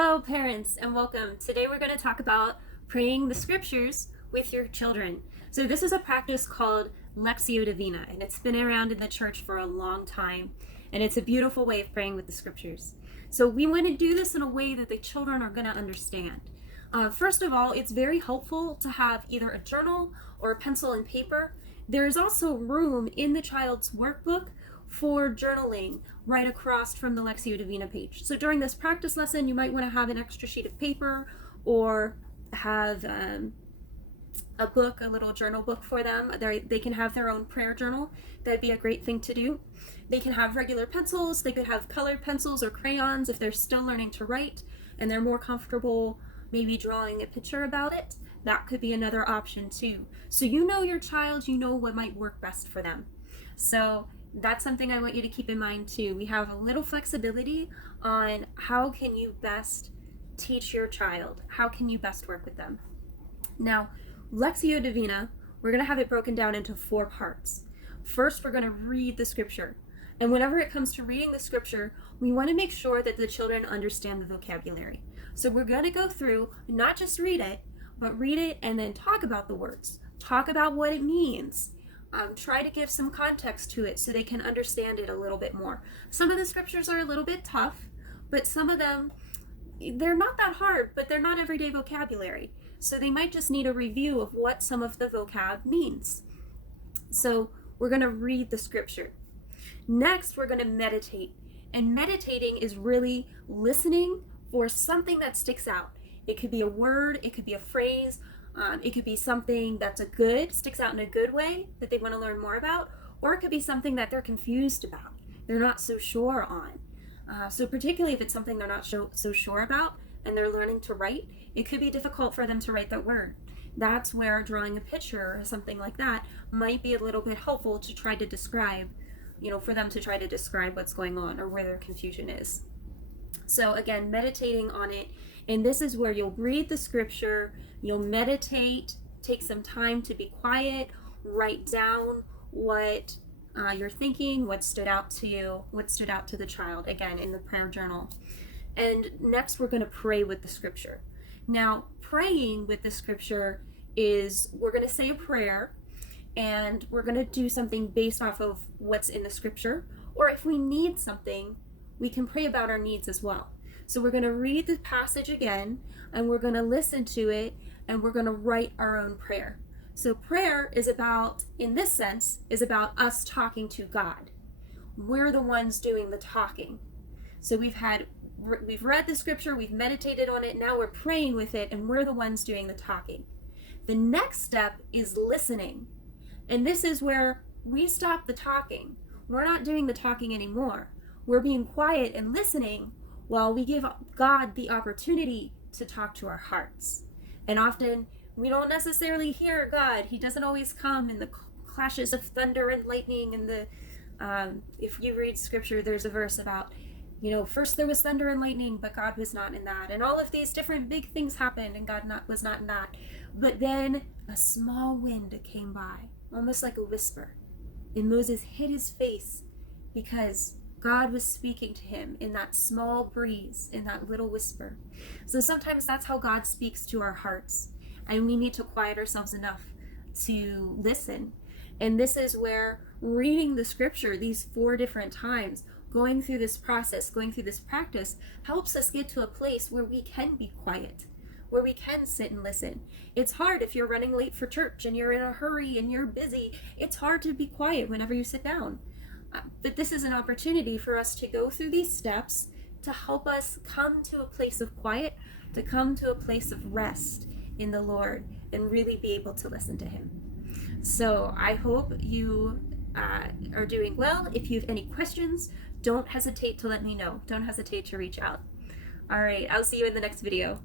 Hello parents and welcome. Today we're going to talk about praying the scriptures with your children. So this is a practice called Lectio Divina, and it's been around in the church for a long time, and it's a beautiful way of praying with the scriptures. So we want to do this in a way that the children are going to understand. First of all, it's very helpful to have either a journal or a pencil and paper. There is also room in the child's workbook for journaling right across from the Lectio Divina page. So during this practice lesson, you might want to have an extra sheet of paper or have a book, a little journal book for them. They can have their own prayer journal. That'd be a great thing to do. They can have regular pencils. They could have colored pencils or crayons if they're still learning to write and they're more comfortable maybe drawing a picture about it. That could be another option too. So you know your child, you know what might work best for them. So that's something I want you to keep in mind too. We have a little flexibility on how can you best teach your child, how can you best work with them. Now, Lectio Divina, we're going to have it broken down into 4 parts. First, we're going to read the scripture. And whenever it comes to reading the scripture, we want to make sure that the children understand the vocabulary. So we're going to go through, not just read it, but read it and then talk about the words. Talk about what it means. Try to give some context to it so they can understand it a little bit more. Some of the scriptures are a little bit tough, but some of them, they're not that hard, but they're not everyday vocabulary. So they might just need a review of what some of the vocab means. So we're going to read the scripture. Next, we're going to meditate. And meditating is really listening for something that sticks out. It could be a word, it could be a phrase, it could be something that's sticks out in a good way that they want to learn more about, or it could be something that they're confused about, they're not so sure on. So particularly if it's something they're not so sure about and they're learning to write, it could be difficult for them to write that word. That's where drawing a picture or something like that might be a little bit helpful to try to describe, for them to try to describe what's going on or where their confusion is. So again, meditating on it. And this is where you'll read the scripture, you'll meditate, take some time to be quiet, write down what you're thinking, what stood out to you, what stood out to the child, again, in the prayer journal. And next, we're going to pray with the scripture. Now, praying with the scripture is, we're going to say a prayer, and we're going to do something based off of what's in the scripture, or if we need something, we can pray about our needs as well. So we're going to read the passage again, and we're going to listen to it, and we're going to write our own prayer. So prayer is about, in this sense, is about us talking to God. We're the ones doing the talking. So we've read the scripture, we've meditated on it, now we're praying with it, and we're the ones doing the talking. The next step is listening. And this is where we stop the talking. We're not doing the talking anymore. We're being quiet and listening while we give God the opportunity to talk to our hearts. And often we don't necessarily hear God. He doesn't always come in the clashes of thunder and lightning. And if you read scripture, there's a verse about, first there was thunder and lightning, but God was not in that. And all of these different big things happened, and God was not in that. But then a small wind came by, almost like a whisper. And Moses hid his face because God was speaking to him in that small breeze, in that little whisper. So sometimes that's how God speaks to our hearts. And we need to quiet ourselves enough to listen. And this is where reading the scripture these 4 different times, going through this process, going through this practice, helps us get to a place where we can be quiet, where we can sit and listen. It's hard if you're running late for church and you're in a hurry and you're busy. It's hard to be quiet whenever you sit down. But this is an opportunity for us to go through these steps to help us come to a place of quiet, to come to a place of rest in the Lord and really be able to listen to Him. So I hope you are doing well. If you have any questions, don't hesitate to let me know. Don't hesitate to reach out. All right, I'll see you in the next video.